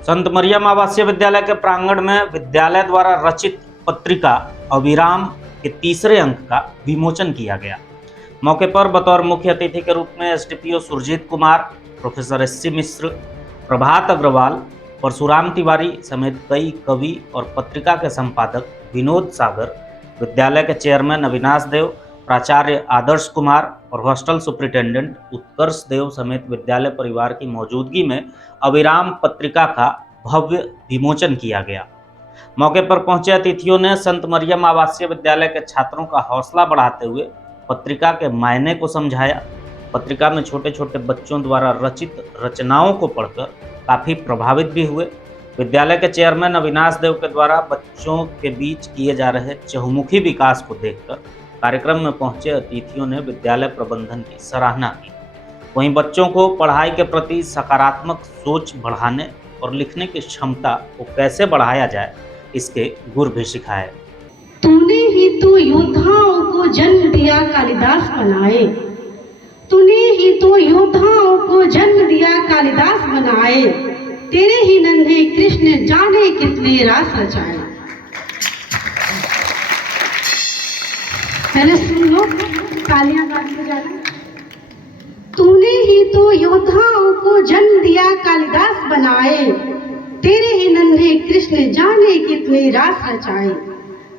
संत मरियम आवासीय विद्यालय के प्रांगण में विद्यालय द्वारा रचित पत्रिका अविराम के तीसरे अंक का विमोचन किया गया। मौके पर बतौर मुख्य अतिथि के रूप में SDPO Surjit Kumar, professor SC Mishra, Prabhat Agarwal, Parshuram Tiwari समेत कई कवि और पत्रिका के संपादक विनोद सागर, विद्यालय के चेयरमैन अविनाश देव, प्राचार्य आदर्श कुमार और हॉस्टल सुप्रिंटेंडेंट उत्कर्ष देव समेत विद्यालय परिवार की मौजूदगी में अविराम पत्रिका का भव्य विमोचन किया गया। मौके पर पहुंचे अतिथियों ने संत मरियम आवासीय विद्यालय के छात्रों का हौसला बढ़ाते हुए पत्रिका के मायने को समझाया। पत्रिका में छोटे छोटे बच्चों द्वारा रचित रचनाओं को पढ़कर काफ़ी प्रभावित भी हुए। विद्यालय के चेयरमैन अविनाश देव के द्वारा बच्चों के बीच किए जा रहे चहुमुखी विकास को देखकर कार्यक्रम में पहुंचे अतिथियों ने विद्यालय प्रबंधन की सराहना की। वहीं बच्चों को पढ़ाई के प्रति सकारात्मक सोच बढ़ाने और लिखने की क्षमता को कैसे बढ़ाया जाए, इसके गुर भी सिखाए। तूने ही तो योद्धाओं को जन्म दिया कालिदास बनाए, तूने ही तो योद्धाओं को जन्म दिया कालिदास बनाए, तेरे ही नन्हे कृष्ण जाने कितने रास रचाए। पहले सुन लो, तालियां बजाते जाना। तूने ही तो योद्धाओं को जन्म दिया कालिदास बनाए, तेरे ही नन्हे कृष्ण जाने कितने रास रचाए।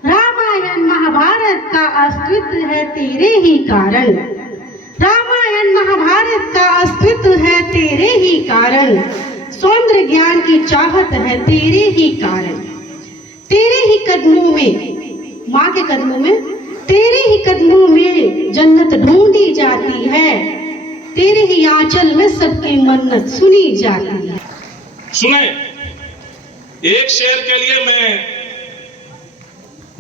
रामायण महाभारत का अस्तित्व है तेरे ही कारण, रामायण महाभारत का अस्तित्व है तेरे ही कारण, सौंदर्य ज्ञान की चाहत है तेरे ही कारण। तेरे ही कदमों में, माँ के कदमों में, तेरे ही कदमों में जन्नत ढूंढी जाती है, तेरे ही आंचल में सबकी मन्नत सुनी जाती है। सुने, एक शेर के लिए मैं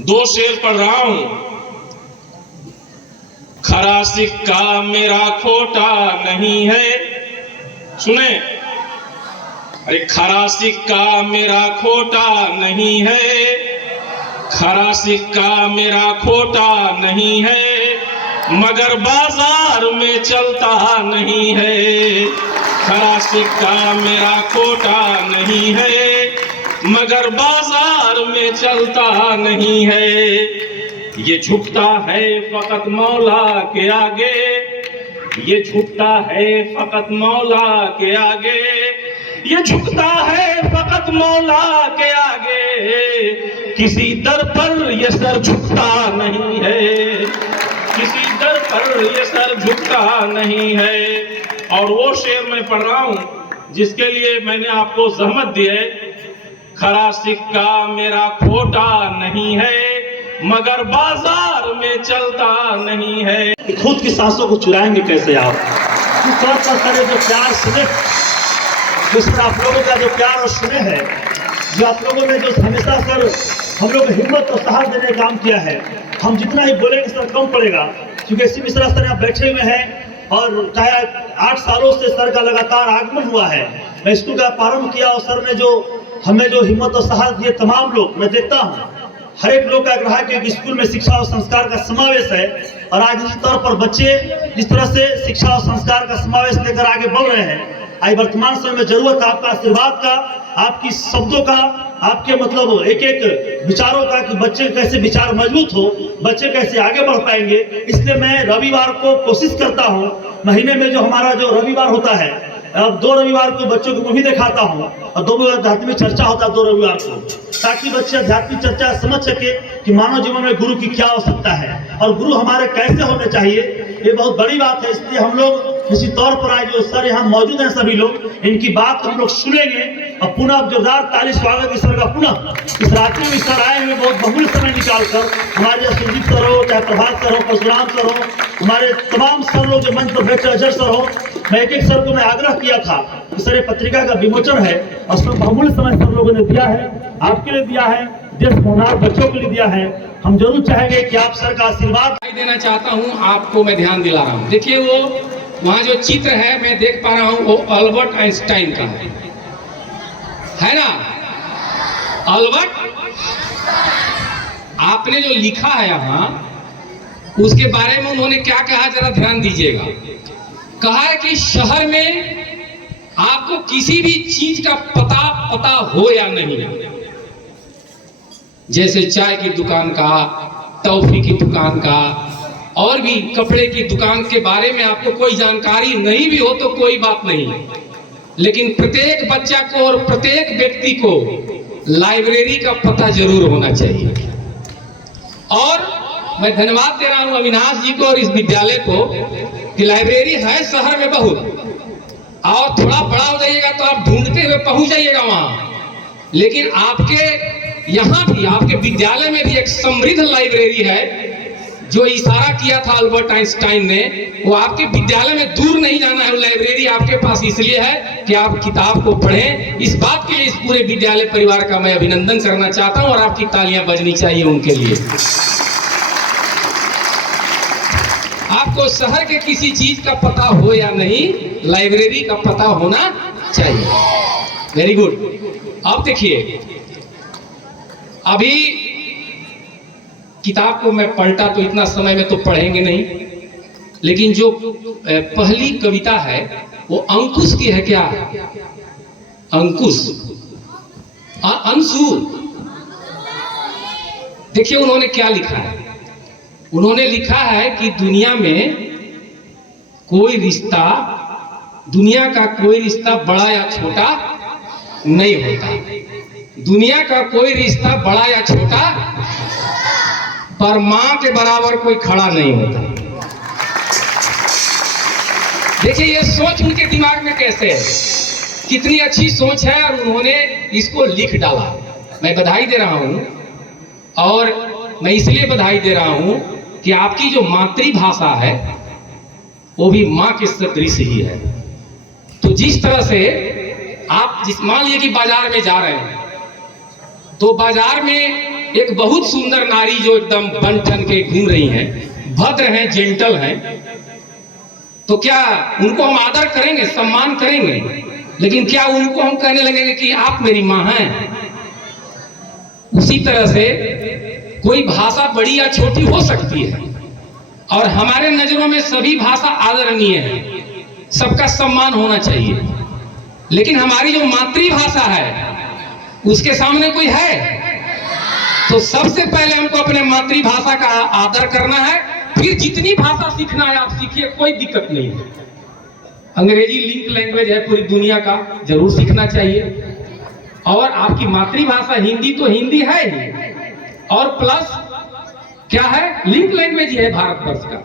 दो शेर पढ़ रहा हूं। खरा सिक्का मेरा खोटा नहीं है। सुने, अरे खरा सिक्का मेरा खोटा नहीं है, खरा सिक्का मेरा खोटा नहीं है, मगर बाजार में चलता नहीं है। खरा सिक्का मेरा खोटा नहीं है, मगर बाजार में चलता नहीं है। ये झुकता है फकत मौला के आगे, ये झुकता है फकत मौला के आगे, ये झुकता है फकत मौला के आगे, किसी दर पर ये सर झुकता नहीं है, किसी दर पर ये सर झुकता नहीं है। और वो शेर मैं पढ़ रहा हूं जिसके लिए मैंने आपको जहमत दी है। खरा सिक्का मेरा खोटा नहीं है, मगर बाजार में चलता नहीं है। खुद की सांसों को चुराएंगे कैसे आप? जो प्यार सुने, जिस पर आप लोगों का जो प्यार और सुने है, जो आप लोगों ने जो हमेशा सर हम लोग हिम्मत और साहस देने का काम किया है, हम जितना ही बोलेंगे सर कम पड़ेगा। क्योंकि एससी मिश्रा सर यहाँ बैठे हुए हैं और चाहे 8 सालों से सर का लगातार आगमन हुआ है। मैं स्कूल का प्रारंभ किया और सर ने जो हमें जो हिम्मत और साहस दिए, तमाम लोग मैं देखता हूँ, हर एक लोग का आग्रह है कि स्कूल में शिक्षा और संस्कार का समावेश है। और आज इस तौर पर बच्चे जिस तरह से शिक्षा और संस्कार का समावेश लेकर आगे बढ़ रहे हैं, आज वर्तमान समय में जरूरत है आपका आशीर्वाद का, आपकी शब्दों का, आपके मतलब एक एक विचारों का, कि बच्चे कैसे विचार मजबूत हो, बच्चे कैसे आगे बढ़ पाएंगे। इसलिए मैं रविवार को कोशिश करता हूँ, महीने में जो हमारा जो रविवार होता है, अब 2 रविवार को बच्चों को मूवी दिखाता हूँ और 2 आध्यात्मिक चर्चा होता है 2 रविवार को, ताकि बच्चे आध्यात्मिक चर्चा समझ सके कि मानव जीवन में गुरु की क्या आवश्यकता है और गुरु हमारे कैसे होने चाहिए। ये बहुत बड़ी बात है। इसलिए हम लोग किसी तौर पर आज जो सर यहाँ मौजूद हैं, सभी लोग, इनकी बात हम लोग सुनेंगे और पुनः जोरदार ताली स्वागत इस सर का। पुनः इस रात्रि में सर आए हुए बहुत बहुमूल्य समय निकालकर, हमारे सुरजीत सर हो, चाहे प्रभात सर हो, परशुराम सर हो, हमारे तमाम सर लोग जो मंच पर बैठे, अजय सर हो, मैं एक सर को मैं आग्रह किया था कि सर ये पत्रिका का विमोचन है और उसमें बहुमूल्य समय सब लोगों ने दिया है, आपके लिए दिया है, देश होनहार बच्चों के लिए दिया है। हम जरूर चाहेंगे कि आप सर का आशीर्वाद देना चाहता हूं। आपको मैं ध्यान दिला रहा हूं, देखिए वो वहां जो चित्र है मैं देख पा रहा हूं, वो अल्बर्ट आइंस्टाइन का है ना। अल्बर्ट, आपने जो लिखा है यहाँ, उसके बारे में उन्होंने क्या कहा, जरा ध्यान दीजिएगा। कहा है कि शहर में आपको किसी भी चीज का पता हो या नहीं, जैसे चाय की दुकान का, टॉफी की दुकान का, और भी कपड़े की दुकान के बारे में आपको कोई जानकारी नहीं भी हो तो कोई बात नहीं, लेकिन प्रत्येक बच्चा को और प्रत्येक व्यक्ति को लाइब्रेरी का पता जरूर होना चाहिए। और मैं धन्यवाद दे रहा हूं अविनाश जी को और इस विद्यालय को कि लाइब्रेरी है शहर में बहुत, और थोड़ा बड़ा हो जाइएगा तो आप ढूंढते हुए पहुंच जाइएगा वहां, लेकिन आपके यहाँ भी, आपके विद्यालय में भी एक समृद्ध लाइब्रेरी है। जो इशारा किया था अल्बर्ट आइंस्टाइन ने, वो आपके विद्यालय में दूर नहीं जाना है, वो लाइब्रेरी आपके पास इसलिए है कि आप किताब को पढ़ें। इस बात के लिए इस पूरे विद्यालय परिवार का मैं अभिनंदन करना चाहता हूं और आपकी तालियां बजनी चाहिए उनके लिए। आपको शहर के किसी चीज का पता हो या नहीं, लाइब्रेरी का पता होना चाहिए। Very good. अब देखिए, अभी किताब को मैं पलटा तो इतना समय में तो पढ़ेंगे नहीं, लेकिन जो पहली कविता है वो अंकुश की है। क्या अंकुश? अंशु। देखिए उन्होंने क्या लिखा है। उन्होंने लिखा है कि दुनिया में कोई रिश्ता, दुनिया का कोई रिश्ता बड़ा या छोटा नहीं होता। दुनिया का कोई रिश्ता बड़ा या छोटा, पर मां के बराबर कोई खड़ा नहीं होता। देखिए ये सोच उनके दिमाग में कैसे है, कितनी अच्छी सोच है, और उन्होंने इसको लिख डाला। मैं बधाई दे रहा हूं, और मैं इसलिए बधाई दे रहा हूं कि आपकी जो मातृभाषा है वो भी मां के सदृश ही है। तो जिस तरह से आप मान लीजिए कि बाजार में जा रहे हैं, तो बाजार में एक बहुत सुंदर नारी जो एकदम बन ठन के घूम रही हैं, भद्र हैं, जेंटल हैं, तो क्या उनको हम आदर करेंगे, सम्मान करेंगे? लेकिन क्या उनको हम कहने लगेंगे कि आप मेरी मां हैं? उसी तरह से कोई भाषा बड़ी या छोटी हो सकती है, और हमारे नजरों में सभी भाषा आदरणीय है, सबका सम्मान होना चाहिए। लेकिन हमारी जो मातृभाषा है उसके सामने कोई है, तो सबसे पहले हमको अपने मातृभाषा का आदर करना है। फिर जितनी भाषा सीखना है आप सीखिए, कोई दिक्कत नहीं है। अंग्रेजी लिंक लैंग्वेज है पूरी दुनिया का, जरूर सीखना चाहिए। और आपकी मातृभाषा हिंदी तो हिंदी है ही, और प्लस क्या है, लिंक लैंग्वेज है भारतवर्ष का।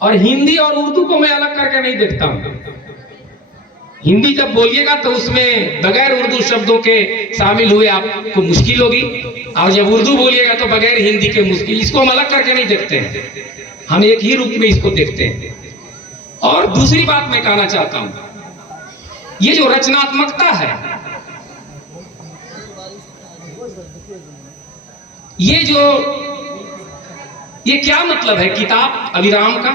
और हिंदी और उर्दू को मैं अलग करके नहीं देखता हूं। हिंदी जब बोलिएगा तो उसमें बगैर उर्दू शब्दों के शामिल हुए आपको मुश्किल होगी, और जब उर्दू बोलिएगा तो बगैर हिंदी के मुश्किल। इसको हम अलग करके नहीं देखते हैं, हम एक ही रूप में इसको देखते हैं। और दूसरी बात मैं कहना चाहता हूं, ये जो रचनात्मकता है, ये क्या मतलब है किताब अभिराम का?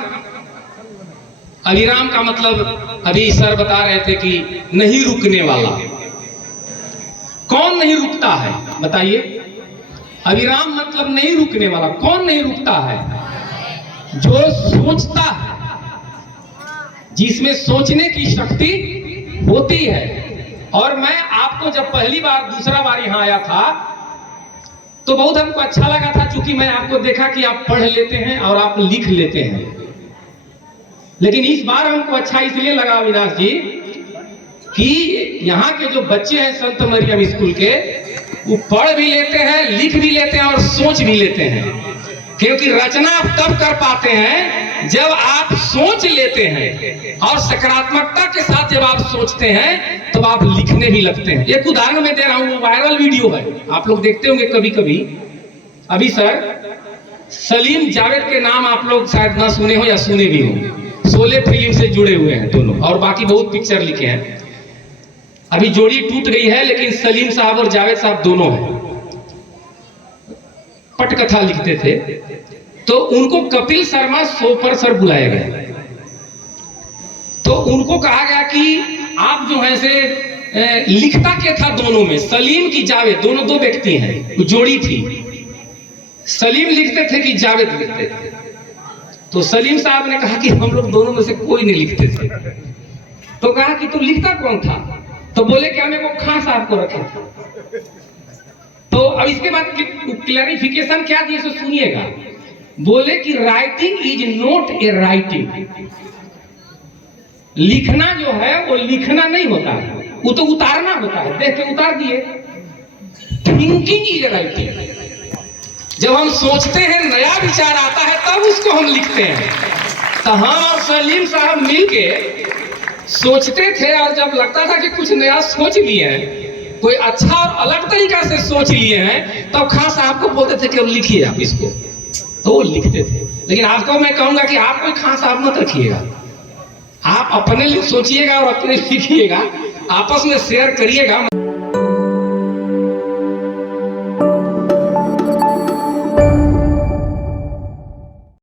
अभिराम का मतलब अभी सर बता रहे थे कि नहीं रुकने वाला। कौन नहीं रुकता है बताइए? अभिराम मतलब नहीं रुकने वाला। कौन नहीं रुकता है? जो सोचता है, जिसमें सोचने की शक्ति होती है। और मैं आपको जब पहली बार दूसरा बार यहां आया था तो बहुत हमको अच्छा लगा था, क्योंकि मैं आपको देखा कि आप पढ़ लेते हैं और आप लिख लेते हैं। लेकिन इस बार हमको अच्छा इसलिए लगा अविनाश जी कि यहाँ के जो बच्चे हैं संत मरियम स्कूल के, वो पढ़ भी लेते हैं, लिख भी लेते हैं और सोच भी लेते हैं। क्योंकि रचना आप तब कर पाते हैं जब आप सोच लेते हैं, और सकारात्मकता के साथ जब आप सोचते हैं तब आप लिखने भी लगते हैं। एक उदाहरण मैं दे रहा हूं, वायरल वीडियो है, आप लोग देखते होंगे कभी कभी। अभी सर सलीम जावेद के नाम आप लोग शायद ना सुने हो या सुने भी हो, शोले फिल्म से जुड़े हुए हैं दोनों, और बाकी बहुत पिक्चर लिखे हैं। अभी जोड़ी टूट गई है, लेकिन सलीम साहब और जावेद साहब दोनों हैं। पटकथा लिखते थे, तो उनको कपिल शर्मा शो पर सर बुलाए गए। तो उनको कहा गया कि आप जो है से लिखता क्या था दोनों में, सलीम की जावेद, दोनों दो व्यक्ति हैं, जोड़ी थी। सलीम लिखते थे कि जावेद लिखते थे? तो सलीम साहब ने कहा कि हम लोग दोनों में से कोई नहीं लिखते थे। तो कहा कि तू लिखता कौन था? तो बोले कि हमें वो खां साहब को रखे थे। तो अब इसके बाद क्लैरिफिकेशन क्या दिए सो सुनिएगा। बोले कि writing is not a writing, लिखना जो है वो लिखना नहीं होता है, वो तो उतारना होता है। देख के उतार दिए। थिंकिंग इज राइटिंग, जब हम सोचते हैं, नया विचार आता है, तब उसको हम लिखते हैं। तो हम और सलीम साहब मिलके सोचते थे, और जब लगता था कि कुछ नया सोच लिए हैं, कोई अच्छा और अलग तरीका से सोच लिए हैं, तब खां साहब को बोलते थे कि लिखिए आप इसको, तो वो लिखते थे। लेकिन आपको मैं कहूंगा कि आप कोई खां साहब मत रखिएगा, आप अपने लिए सोचिएगा और अपने लिखिएगा, आपस में शेयर करिएगा।